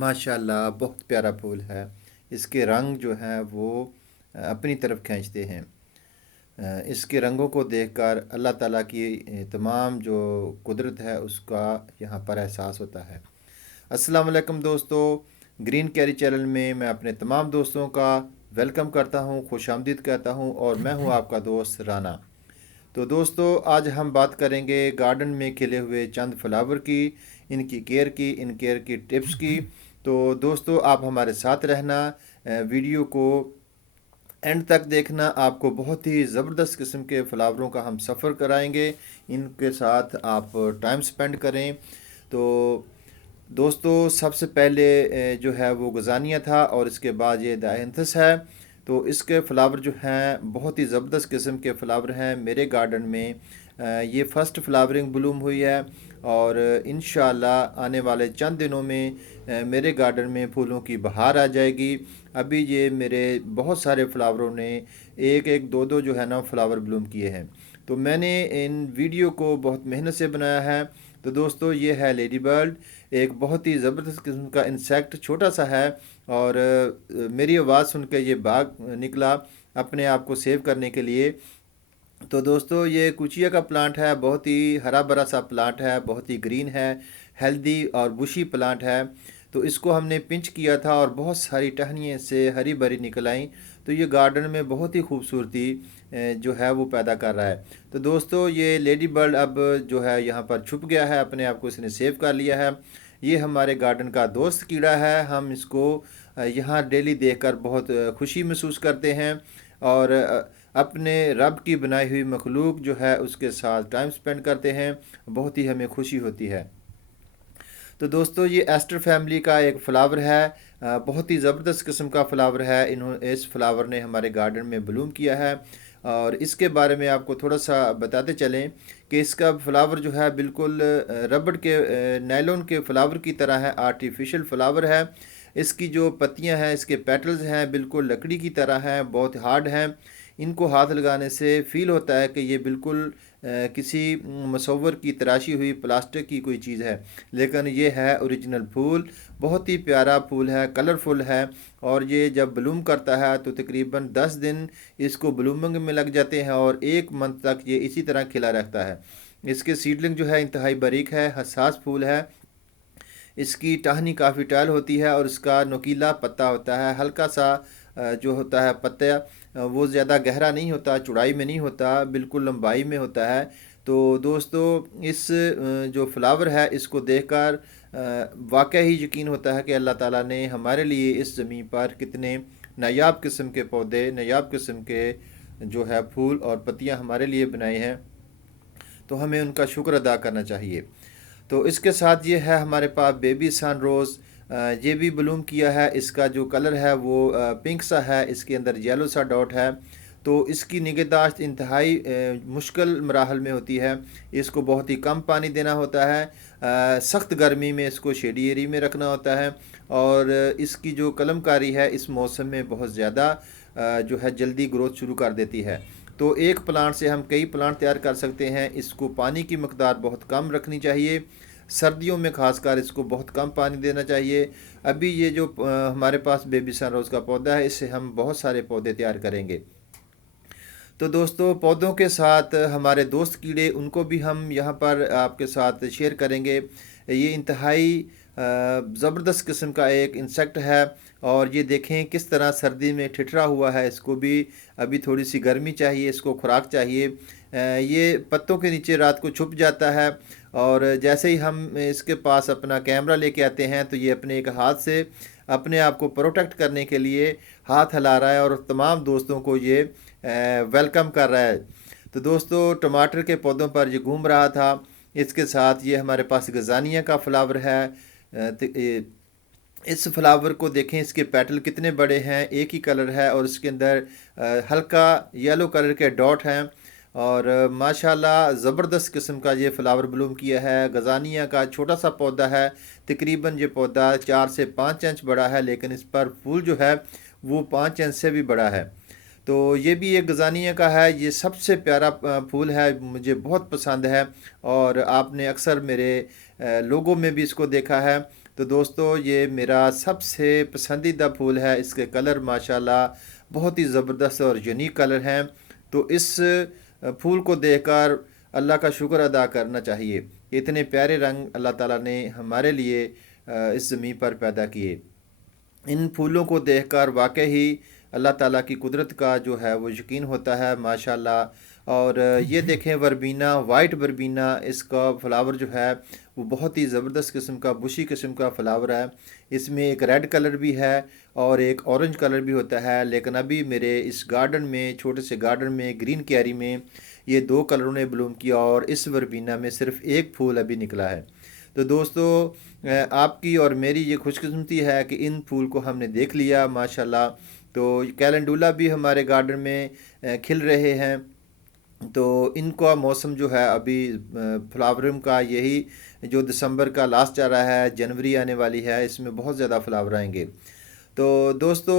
माशाल्लाह बहुत प्यारा फूल है। इसके रंग जो हैं वो अपनी तरफ खींचते हैं। इसके रंगों को देखकर अल्लाह ताला की तमाम जो कुदरत है उसका यहाँ पर एहसास होता है। अस्सलाम वालेकुम दोस्तों, ग्रीन कैरी चैनल में मैं अपने तमाम दोस्तों का वेलकम करता हूँ, खुशामदीद कहता हूँ और मैं हूँ आपका दोस्त राना। तो दोस्तों आज हम बात करेंगे गार्डन में खिले हुए चंद फ्लावर की, इनकी केयर की, इन केयर की टिप्स की। तो दोस्तों आप हमारे साथ रहना, वीडियो को एंड तक देखना। आपको बहुत ही ज़बरदस्त किस्म के फ्लावरों का हम सफ़र कराएंगे, इनके साथ आप टाइम स्पेंड करें। तो दोस्तों सबसे पहले जो है वो गजानिया था और इसके बाद ये डायंथस है। तो इसके फ्लावर जो हैं बहुत ही ज़बरदस्त किस्म के फ्लावर हैं। मेरे गार्डन में ये फ़र्स्ट फ्लावरिंग ब्लूम हुई है और इंशाअल्लाह आने वाले चंद दिनों में मेरे गार्डन में फूलों की बहार आ जाएगी। अभी ये मेरे बहुत सारे फ्लावरों ने एक एक दो दो जो है ना फ्लावर ब्लूम किए हैं। तो मैंने इन वीडियो को बहुत मेहनत से बनाया है। तो दोस्तों ये है लेडी बर्ड, एक बहुत ही ज़बरदस्त किस्म का इंसेक्ट, छोटा सा है और मेरी आवाज़ सुन के ये भाग निकला अपने आप को सेव करने के लिए। तो दोस्तों ये कुचिया का प्लांट है, बहुत ही हरा भरा सा प्लांट है, बहुत ही ग्रीन है, हेल्दी और बुशी प्लांट है। तो इसको हमने पिंच किया था और बहुत सारी टहनियाँ से हरी भरी निकल आईं। तो ये गार्डन में बहुत ही खूबसूरती जो है वो पैदा कर रहा है। तो दोस्तों ये लेडी बर्ड अब जो है यहाँ पर छुप गया है, अपने आप को इसने सेव कर लिया है। ये हमारे गार्डन का दोस्त कीड़ा है। हम इसको यहाँ डेली देखकर बहुत खुशी महसूस करते हैं और अपने रब की बनाई हुई मखलूक जो है उसके साथ टाइम स्पेंड करते हैं। बहुत ही हमें खुशी होती है। तो दोस्तों ये एस्टर फैमिली का एक फ़्लावर है, बहुत ही ज़बरदस्त किस्म का फ़्लावर है। इस फ्लावर ने हमारे गार्डन में ब्लूम किया है और इसके बारे में आपको थोड़ा सा बताते चलें कि इसका फ्लावर जो है बिल्कुल रबड़ के नायलॉन के फ्लावर की तरह है, आर्टिफिशियल फ्लावर है। इसकी जो पत्तियां हैं, इसके पेटल्स हैं, बिल्कुल लकड़ी की तरह हैं, बहुत हार्ड हैं। इनको हाथ लगाने से फ़ील होता है कि ये बिल्कुल किसी मुसव्वर की तराशी हुई प्लास्टिक की कोई चीज़ है, लेकिन ये है ओरिजिनल फूल। बहुत ही प्यारा फूल है, कलरफुल है और ये जब ब्लूम करता है तो तकरीबन 10 दिन इसको ब्लूमिंग में लग जाते हैं और 1 मंथ तक ये इसी तरह खिला रहता है। इसके सीडलिंग जो है इंतहाई बारीक है, हसास फूल है। इसकी टहनी काफ़ी टाइल होती है और इसका नुकीला पत्ता होता है, हल्का सा जो होता है पत्ता वो ज़्यादा गहरा नहीं होता, चौड़ाई में नहीं होता, बिल्कुल लंबाई में होता है। तो दोस्तों इस जो फ्लावर है इसको देखकर वाकई ही यकीन होता है कि अल्लाह ताला ने हमारे लिए इस ज़मीन पर कितने नायाब किस्म के पौधे, नायाब किस्म के जो है फूल और पत्तियां हमारे लिए बनाए हैं। तो हमें उनका शुक्र अदा करना चाहिए। तो इसके साथ ये है हमारे पास बेबी सन रोज़, ये भी ब्लूम किया है। इसका जो कलर है वो पिंक सा है, इसके अंदर येलो सा डॉट है। तो इसकी निगहदाश्त इंतहाई मुश्किल मराहल में होती है। इसको बहुत ही कम पानी देना होता है, सख्त गर्मी में इसको शेडी एरिया में रखना होता है और इसकी जो कलमकारी है इस मौसम में बहुत ज़्यादा जो है जल्दी ग्रोथ शुरू कर देती है। तो एक प्लांट से हम कई प्लांट तैयार कर सकते हैं। इसको पानी की मकदार बहुत कम रखनी चाहिए, सर्दियों में खासकर इसको बहुत कम पानी देना चाहिए। अभी ये जो हमारे पास बेबी सन रोज़ का पौधा है, इससे हम बहुत सारे पौधे तैयार करेंगे। तो दोस्तों पौधों के साथ हमारे दोस्त कीड़े, उनको भी हम यहाँ पर आपके साथ शेयर करेंगे। ये इंतहाई ज़बरदस्त किस्म का एक इंसेक्ट है और ये देखें किस तरह सर्दी में ठिठरा हुआ है। इसको भी अभी थोड़ी सी गर्मी चाहिए, इसको खुराक चाहिए। ये पत्तों के नीचे रात को छुप जाता है और जैसे ही हम इसके पास अपना कैमरा लेके आते हैं तो ये अपने एक हाथ से अपने आप को प्रोटेक्ट करने के लिए हाथ हिला रहा है और तमाम दोस्तों को ये वेलकम कर रहा है। तो दोस्तों टमाटर के पौधों पर ये घूम रहा था। इसके साथ ये हमारे पास गजानिया का फ्लावर है। इस फ्लावर को देखें, इसके पेटल कितने बड़े हैं, एक ही कलर है और इसके अंदर हल्का येलो कलर के डॉट हैं और माशाल्लाह ज़बरदस्त किस्म का ये फ्लावर ब्लूम किया है। गजानिया का छोटा सा पौधा है, तकरीबन ये पौधा 4 से 5 इंच बड़ा है, लेकिन इस पर फूल जो है वो 5 इंच से भी बड़ा है। तो ये भी एक गजानिया का है। ये सबसे प्यारा फूल है, मुझे बहुत पसंद है और आपने अक्सर मेरे लोगों में भी इसको देखा है। تو دوستو یہ میرا سب سے پسندیدہ پھول ہے، اس کے کلر ماشاءاللہ بہت ہی زبردست اور یونیک کلر ہیں۔ تو اس پھول کو دیکھ کر اللہ کا شکر ادا کرنا چاہیے، اتنے پیارے رنگ اللہ تعالیٰ نے ہمارے لیے اس زمین پر پیدا کیے۔ ان پھولوں کو دیکھ کر واقعی اللہ تعالیٰ کی قدرت کا جو ہے وہ یقین ہوتا ہے ماشاءاللہ۔ اور یہ دیکھیں وربینہ، وائٹ وربینہ، اس کا فلاور جو ہے وہ بہت ہی زبردست قسم کا بشی قسم کا فلاور ہے۔ اس میں ایک ریڈ کلر بھی ہے اور ایک اورنج کلر بھی ہوتا ہے، لیکن ابھی میرے اس گارڈن میں، چھوٹے سے گارڈن میں، گرین کیاری میں یہ 2 کلروں نے بلوم کیا اور اس وربینہ میں صرف ایک پھول ابھی نکلا ہے۔ تو دوستو آپ کی اور میری یہ خوش قسمتی ہے کہ ان پھول کو ہم نے دیکھ لیا ماشاءاللہ۔ تو کیلنڈولا بھی ہمارے گارڈن میں کھل رہے ہیں، تو ان کا موسم جو ہے ابھی فلاورنگ کا یہی جو دسمبر کا لاسٹ جا رہا ہے، جنوری آنے والی ہے، اس میں بہت زیادہ فلاور آئیں گے۔ تو دوستو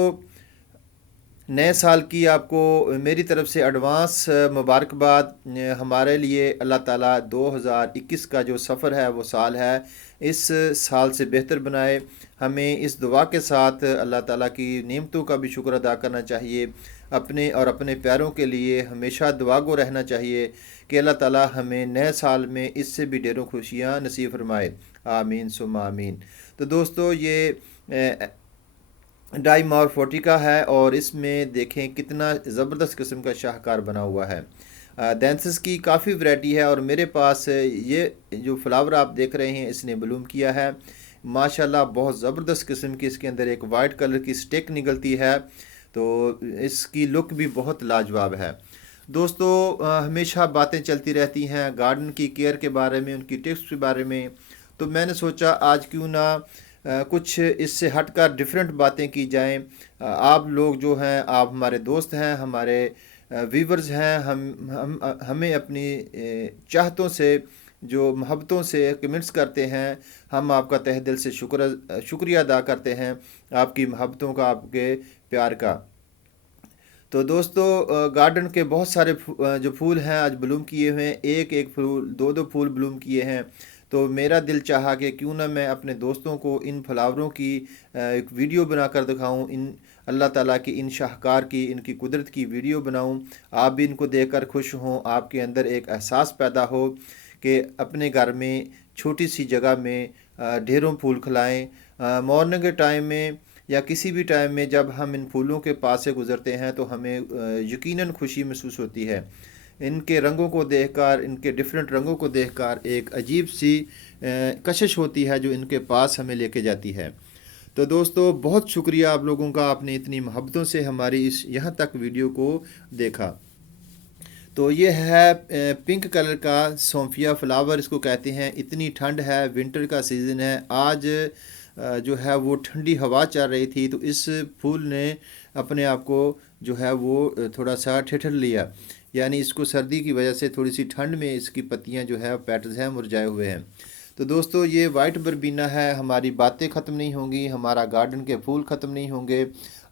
نئے سال کی آپ کو میری طرف سے ایڈوانس مبارکباد۔ ہمارے لیے اللہ تعالیٰ 2021 کا جو سفر ہے وہ سال ہے، اس سال سے بہتر بنائے۔ ہمیں اس دعا کے ساتھ اللہ تعالیٰ کی نعمتوں کا بھی شکر ادا کرنا چاہیے، اپنے اور اپنے پیاروں کے لیے ہمیشہ دعا گو رہنا چاہیے کہ اللہ تعالیٰ ہمیں نئے سال میں اس سے بھی ڈھیروں خوشیاں نصیب فرمائے، آمین ثم آمین۔ تو دوستو یہ ڈائی مار 40 کا ہے اور اس میں دیکھیں کتنا زبردست قسم کا شاہکار بنا ہوا ہے۔ دینسس کی کافی ورائٹی ہے اور میرے پاس یہ جو فلاور آپ دیکھ رہے ہیں اس نے بلوم کیا ہے ماشاءاللہ، بہت زبردست قسم کی۔ اس کے اندر ایک وائٹ کلر کی سٹک نکلتی ہے، تو اس کی لک بھی بہت لاجواب ہے۔ دوستو ہمیشہ باتیں چلتی رہتی ہیں گارڈن کی کیئر کے بارے میں، ان کی ٹپس کے بارے میں، تو میں نے سوچا آج کیوں نہ کچھ اس سے ہٹ کر ڈیفرنٹ باتیں کی جائیں۔ آپ لوگ جو ہیں، آپ ہمارے دوست ہیں، ہمارے ویورز ہیں، ہمیں اپنی چاہتوں سے، جو محبتوں سے کمنٹس کرتے ہیں، ہم آپ کا تہ دل سے شکریہ ادا کرتے ہیں، آپ کی محبتوں کا، آپ کے پیار کا۔ تو دوستو گارڈن کے بہت سارے جو پھول ہیں آج بلوم کیے ہوئے ہیں، ایک پھول، 2 پھول بلوم کیے ہیں۔ تو میرا دل چاہا کہ کیوں نہ میں اپنے دوستوں کو ان فلاوروں کی ایک ویڈیو بنا کر دکھاؤں، ان اللہ تعالیٰ کی ان شاہکار کی، ان کی قدرت کی ویڈیو بناؤں، آپ بھی ان کو دیکھ کر خوش ہوں، آپ کے اندر ایک احساس پیدا ہو کہ اپنے گھر میں چھوٹی سی جگہ میں ڈھیروں پھول کھلائیں۔ مارننگ کے ٹائم میں یا کسی بھی ٹائم میں جب ہم ان پھولوں کے پاس سے گزرتے ہیں تو ہمیں یقیناً خوشی محسوس ہوتی ہے۔ ان کے رنگوں کو دیکھ کر، ان کے ڈیفرنٹ رنگوں کو دیکھ کر ایک عجیب سی کشش ہوتی ہے جو ان کے پاس ہمیں لے کے جاتی ہے۔ تو دوستو بہت شکریہ آپ لوگوں کا، آپ نے اتنی محبتوں سے ہماری اس یہاں تک ویڈیو کو دیکھا۔ تو یہ ہے پنک کلر کا سونفیا فلاور، اس کو کہتے ہیں۔ اتنی ٹھنڈ ہے، ونٹر کا سیزن ہے، آج جو ہے وہ ٹھنڈی ہوا چل رہی تھی، تو اس پھول نے اپنے آپ کو جو ہے وہ تھوڑا سا ٹھٹھر لیا، یعنی اس کو سردی کی وجہ سے تھوڑی سی ٹھنڈ میں اس کی پتیاں جو ہے پیٹلز ہیں مرجھائے ہوئے ہیں۔ تو دوستو یہ وائٹ وربینہ ہے، ہماری باتیں ختم نہیں ہوں گی، ہمارا گارڈن کے پھول ختم نہیں ہوں گے۔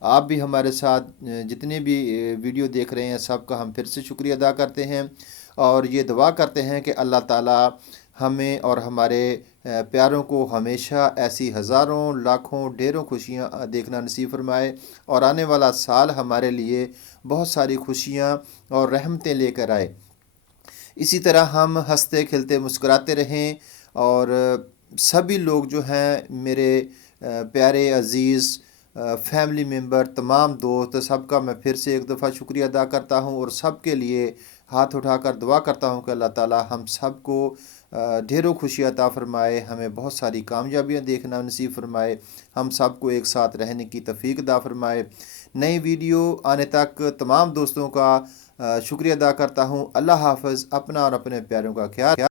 آپ بھی ہمارے ساتھ جتنے بھی ویڈیو دیکھ رہے ہیں سب کا ہم پھر سے شکریہ ادا کرتے ہیں اور یہ دعا کرتے ہیں کہ اللہ تعالیٰ ہمیں اور ہمارے پیاروں کو ہمیشہ ایسی ہزاروں، لاکھوں، ڈھیروں خوشیاں دیکھنا نصیب فرمائے اور آنے والا سال ہمارے لیے بہت ساری خوشیاں اور رحمتیں لے کر آئے۔ اسی طرح ہم ہنستے کھلتے مسکراتے رہیں اور سبھی لوگ جو ہیں میرے پیارے عزیز فیملی ممبر، تمام دوست، سب کا میں پھر سے ایک دفعہ شکریہ ادا کرتا ہوں اور سب کے لیے ہاتھ اٹھا کر دعا کرتا ہوں کہ اللہ تعالیٰ ہم سب کو ڈھیروں خوشی عطا فرمائے، ہمیں بہت ساری کامیابیاں دیکھنا نصیب فرمائے، ہم سب کو ایک ساتھ رہنے کی توفیق عطا فرمائے۔ نئی ویڈیو آنے تک تمام دوستوں کا شکریہ ادا کرتا ہوں۔ اللہ حافظ، اپنا اور اپنے پیاروں کا خیال